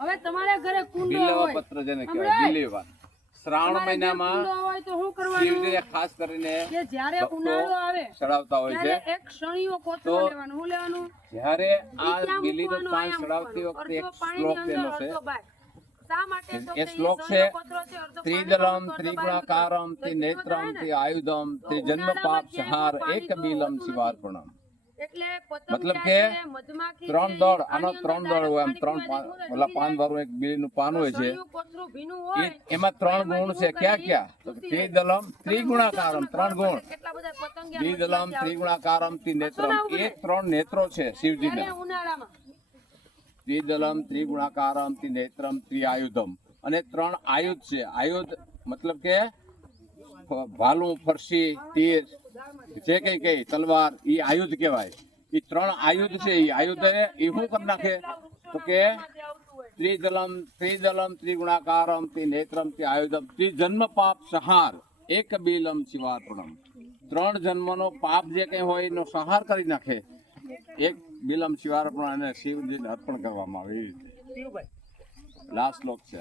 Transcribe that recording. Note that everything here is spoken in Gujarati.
હવે તમારા ઘરે કુંડો બિલ્વ હોય, પત્ર જેને કહેવાય બિલ્વ. શ્રાવણ તમારે જે મહિનામાં કુંડો હોય તો શું કરવાનું શિવજીને ખાસ કરીને કે જ્યારે ભક્તો ઉનાળો આવે ચડાવતા હોય છે. ત્યારે એક શણીયો કોથળો તો લેવાનો. શું લેવાનું? જ્યારે ઈ આ ક્યાં બિલીનો મૂકવાનું? પાન અહીંયા ચડાવતી મૂકવાનું. વખતે એક અડધો પાણીની શ્લોક તેનો અંદર, છે. અડધો બહાર. શા માટે? તો એ કે શ્લોક ઈ છે શણીયો કોથળો છે, અડધો ત્રિદલમ પાણીનો, અડધો ત્રિગુણાકારમ બહાર. ત્રિનેત્રમ તો ત્રિઆયુધમ ત્રિજન્મ પાપ સહાર એકબીલમ શિવાર્પણમ. એટલે મતલબ કે મધમાખી ત્રણ દળ, આનો ત્રણ દળ હોય એમ, ત્રણ ઓલા પાન વાળું એક બીલીનું પાન હોય છે. એમાં ત્રણ ગુણ છે. ક્યાં ક્યાં? તો ત્રિદલમ ત્રિગુણાકારમ, ત્રણ ગુણ. ત્રિદલમ ત્રિગુણાકારમ ત્રિનેત્રમ, એ ત્રણ નેત્રો છે શિવજીના. ઉનાળામાં ત્રિદલમ ત્રિગુણાકારમ ત્રિનેત્રમ ત્રિઆયુધમ, અને ત્રણ આયુધ છે. આયુધ મતલબ કે ભાલું, ફરસી, તીર, જે કઈ તલવાર, એ આયુધ કહેવાય. એ ત્રણ આયુધ છે. એ આયુધ એ શું કરી નાખે તો કે ત્રિદલમ ત્રિગુણાકારમ ત્રિનેત્રમ ત્રિઆયુધમ ત્રિજન્મ પાપ સહાર એકબીલમ શિવાર્પણમ. ત્રણ જન્મનો પાપ જે કઈ હોય એનો સહાર કરી નાખે. એક બિલમ શિવાર્પણ અને શિવજીને અર્પણ કરવામાં આવે. એવી રીતે લાસ્ટ શ્લોક છે.